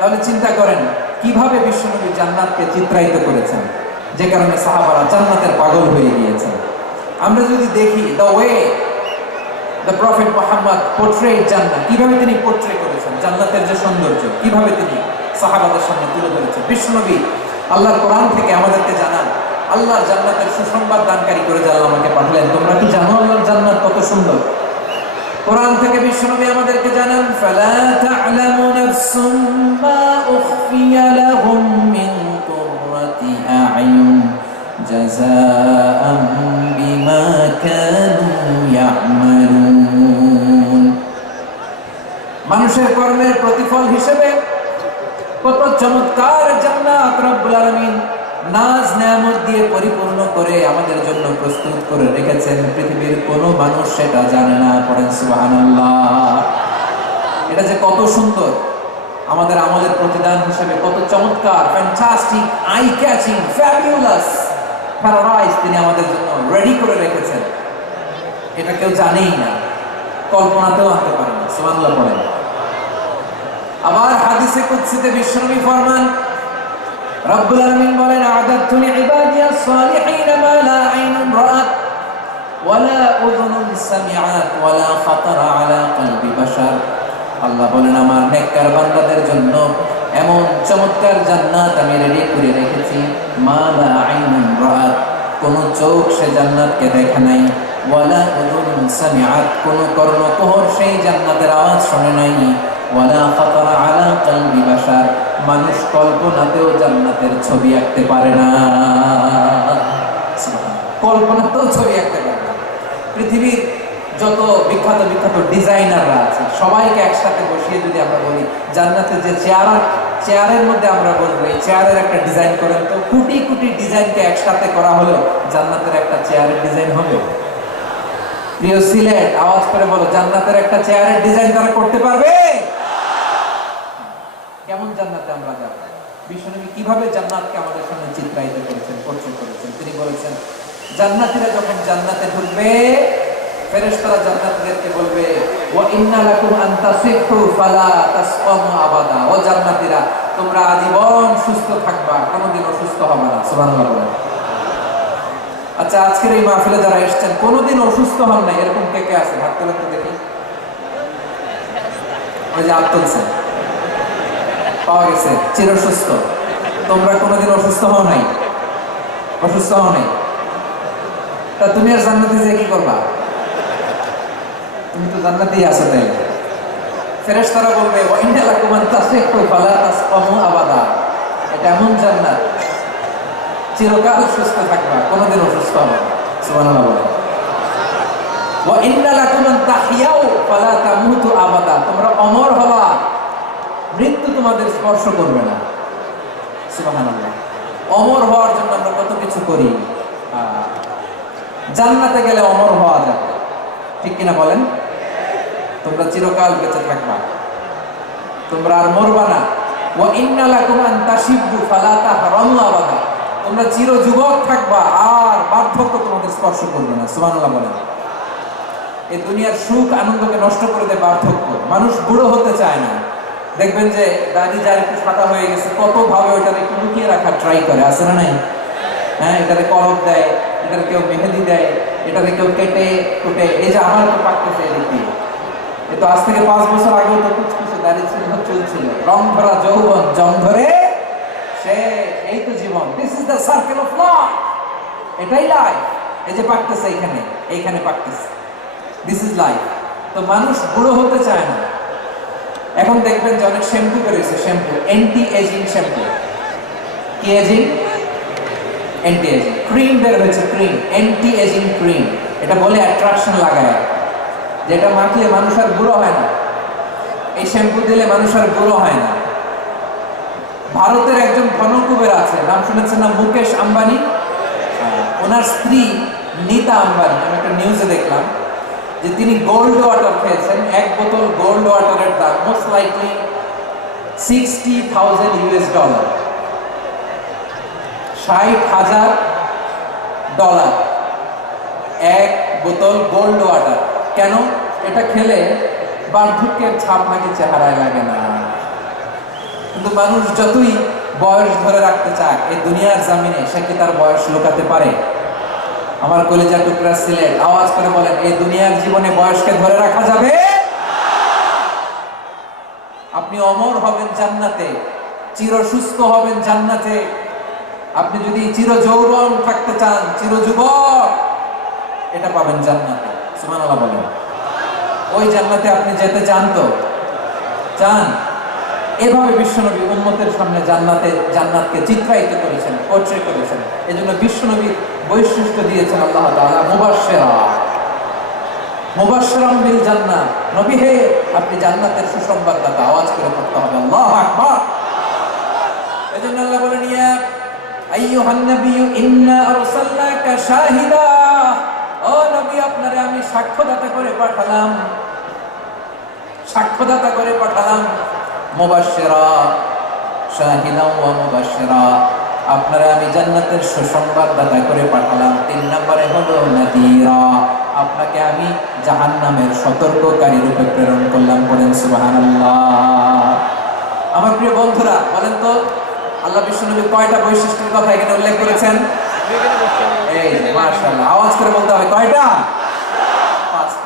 তাহলে চিন্তা করেন কিভাবে বিশ্বনবী জান্নাতকে চিত্রায়িত করেছেন, যে কারণে সাহাবারা জান্নাতের পাগল হয়ে গিয়েছেন। আমরা যদি দেখি the way the prophet Muhammad portrait জান্নাত, কিভাবে তিনি পোর্ট্রে করেছেন জান্নাতের যে সৌন্দর্য, কিভাবে তিনি সাহাবাদের সামনে তুলে ধরেছেন। বিশ্বনবী আল্লাহর কোরআন থেকে আমাদেরকে জানান, আল্লাহর জান্নাতের সুসংবাদ দানকারী করে যে আল্লাহ আমাকে পাঠালেন, তোমরা কি জানো আল্লাহর জান্নাত কত সুন্দর? কোরআন থেকে বিশ্বনবী আমাদেরকে জানান, ফালা তা'লামু নাফসুম মা উখফিয়া লাহুম মিন কুররাতি আ'য়ুন জাযাআন বিমা কানু ইয়া'মালুন। মানুষের কর্মের প্রতিফল হিসেবে কত চমৎকার জান্নাত রব্বুল আলামিন নাজ নেয়ামত দিয়ে পরিপূর্ণ করে আমাদের জন্য প্রস্তুত করে রেখেছেন। পৃথিবীর কোনো মানুষ সেটা জানে না। পড়েন সুবহানাল্লাহ। এটা যে কত সুন্দর, আমাদের আমলের প্রতিদান হিসেবে কত চমৎকার, fantastic, eye catching, fabulous paradise তিনি আমাদের জন্য রেডি করে রেখেছেন। এটা কেউ জানেই না, কল্পনাতেও আনতে পারে না। সুবহানাল্লাহ পড়েন। আবার হাদিসে কুদসিতে বিশ্বনবী ফরমান, রব্বুল আলামিন বলেন, আ'দাতু লিইবাদিয়াস সালিহিন মা লা আইনুন রাআত ওয়ালা উযুনুন সামিআত ওয়ালা খাতারা আলা কলবি বাশার। আল্লাহ বলেন, আমার নেককার বান্দাদের জন্য এমন চমৎকার জান্নাত আমি রেডি করে রেখেছি, মা লা আইনুন রাআত, কোন চোখ সে জান্নাতকে দেখে নাই, ওয়ালা উযুনুন সামিআত, কোন কর্ণকুহর সেই জান্নাতের আওয়াজ শুনে নাই, ওয়ালা খাতারা আলা কলবি বাশার, মানুষ কল্পনাতেও জান্নাতের ছবি আঁকতে পারে না। কল্পনাতেও ছবি আঁকতে পারে না। পৃথিবীর যত বিখ্যাত বিখ্যাত ডিজাইনাররা আছে সবাইকে একসাথে বসিয়ে যদি আমরা বলি জান্নাতে যে চেয়ারের মধ্যে আমরা বলবো এই চেয়ারের একটা ডিজাইন করেন, তো কোটি কোটি ডিজাইনকে একসাথে করা হলো জান্নাতের একটা চেয়ারের ডিজাইন হবে? প্রিয় সিলেট, আওয়াজ করে বলো, জান্নাতের একটা চেয়ারের ডিজাইন তারা করতে পারবে? কেমন জান্নাতে আমরা যাব? বিশ্বনবী কিভাবে জান্নাতকে আমাদের সামনে চিত্রায়িত করেছেন, পোর্ট্রেট করেছেন। তিনি বলেছেন, জান্নাতীরা যখন জান্নাতে ঢুকবে, ফেরেশতারা জান্নাতীদেরকে বলবে, ওয়া ইন্না লাকুম আন তাসিহু ফালা তাসকামু আবাদা। ও জান্নাতীরা, তোমরা আজীবন সুস্থ থাকবা, কোনোদিন অসুস্থ হবে না। সুবহানাল্লাহ বলেন। আচ্ছা, আজকের এই মাহফিলে যারা এসেছেন কোনোদিন অসুস্থ হন না, এরকম কে কে আছে? হাত তুলে তো দেখি। ওই যে হাত তুলছেন, পাওয়া গেছে, চিরসুস্থ। তোমরা কোনোদিন অসুস্থ হও নাই? অসুস্থ হও নাই? তা তুমি আর জান্নাতে যেয়ে কি করবা? তুমি তো জান্নাতেই আছো। তাই ফেরেশতারা বলবে, ওয়া ইন্না লাকুম আন তাসিহু ফালা তাসকামু আবাদা। এটা এমন জান্নাত, চিরকাল সুস্থ থাকবা, কোনোদিন অসুস্থ হবে না। সুবহানাল্লাহ বলেন। ওয়া ইন্না লাকুম আন তাহইয়াউ ফালা তামুতু আবাদা। তোমরা অমর হবা, মৃত্যু তোমাদের স্পর্শ করবে না। সুবহানাল্লাহ। অমর হওয়ার জন্য আমরা কত কিছু করি। জান্নাতে গেলে অমর হওয়া যাবে, ঠিক কিনা বলেন? তোমরা চিরকাল বেঁচে থাকবা, তোমরা আর মরবা না। ওয়া ইন্না লাকুম আন তাশিবু ফালা তাহরামু আবাদা। তোমরা চির যুবক থাকবা, আর বার্ধক্য তোমাদের স্পর্শ করবে না। সুবহানাল্লাহ বলেন। এই দুনিয়ার সুখ আনন্দকে নষ্ট করে দেয় বার্ধক্য। মানুষ বুড়ো হতে চায় না। দেখবেন যে দাড়ি যার একটু ফাটা হয়ে গেছে, কত ভাবে ওইটাকে একটু লুকিয়ে রাখার ট্রাই করে, আছে না নাই? হ্যাঁ, এটাতে কলম দেয়, এটাতে কেউ মেহেদি দেয়, এটাতে কেউ কেটে কুটে। এই যে আমার তো পাকতেছে এদিকে, এ তো আজ থেকে 5 বছর আগেও তো কিছু দাড়ি চলছিল। রং ধরা যৌবন, জং ধরে সে, এই তো জীবন। This is the circle of life. এটাই লাইফ। এই যে পাকতেছে এইখানে পাকতেছে, দিস ইজ লাইফ। তো মানুষ বুড়ো হতে চায় না। এখন দেখবেন যে অনেক শ্যাম্পু বেরিয়েছে, শ্যাম্পু, অ্যান্টি এজিং শ্যাম্পু। কি এজিং? Anti ageing. ক্রিম বের হয়েছে, ক্রিম, অ্যান্টি এজিং ক্রিম। এটা বলে অ্যাট্রাকশন লাগায়, যেটা মাখলে মানুষ আর বুড়ো হয় না। এই শ্যাম্পু দিলে মানুষ আর বুড়ো হয় না। ভারতের একজন ধনকুবের আছে, নাম শুনেছেন না? মুকেশ আম্বানি। ওনার স্ত্রী নীতা আম্বানি, আমি একটা নিউজে দেখলাম যে তিনি গোল্ড ওয়াটার খেয়েছেন। এক বোতল গোল্ড ওয়াটারের দাম মোস্ট লাইকলি $60,000 $60,000 এক বোতল গোল্ড ওয়াটার। কেন? এটা খেলে বার্ধক্যের ছাপ নাকি চেহারায় লাগে না। কিন্তু মানুষ যতই বয়স ধরে রাখতে চায় এই দুনিয়ার জামিনে, সে কি তার বয়স লুকাতে পারে? আমার কলিজা টুকরা সিলেট, আওয়াজ করে বলেন, এই দুনিয়ার জীবনে বয়সকে ধরে রাখা যাবে? আপনি অমর হবেন জান্নাতে, চির সুস্থ হবেন জান্নাতে। আপনি যদি চির যৌবন থাকতে চান, চির যুবক, এটা পাবেন জান্নাতে। সুবহানাল্লাহ বলেন। ওই জান্নাতে আপনি যেতে চান তো? চান? এভাবে বিশ্বনবী উম্মতের সামনে জান্নাতকে চিত্রায়িত করেছেন, পোর্ট্রে করেছেন। এজন্য বিশ্বনবীর বৈশিষ্ট্য দিয়েছেন আল্লাহ তাআলা মুবাশশিরাম বিল জান্নাহ। নবী হে, আপনি জান্নাতের সুসংবাদদাতা। আওয়াজ করে পড়তে হবে আল্লাহু আকবার। এজন্য আল্লাহ বলেন, ইয়া আইয়ুহান নাবিয়্যু ইন্না আরসালনাকা শাহিদা। ও নবী, আপনারে আমি সাক্ষ্যদাতা করে পাঠালাম, সাক্ষ্যদাতা করে পাঠালাম। মুবাশশিরা, শাহিদা ওয়া মুবাশশিরা, আপনারে আমি জান্নাতের সুসংবাদদাতা করে পাঠালাম। 3 নম্বরে হলো নাযীরা, আপনাকে আমি জাহান্নামের সতর্ককারী রূপে প্রেরণ করলাম। বলেন সুবহানাল্লাহ। আমার প্রিয় বন্ধুরা, বলেন তো, আল্লাহ বিশ্বনবী কয়টা বৈশিষ্ট্যের কথা এখানে উল্লেখ করেছেন? এই মাশাআল্লাহ, আওয়াজ করে বলতে হবে কয়টা?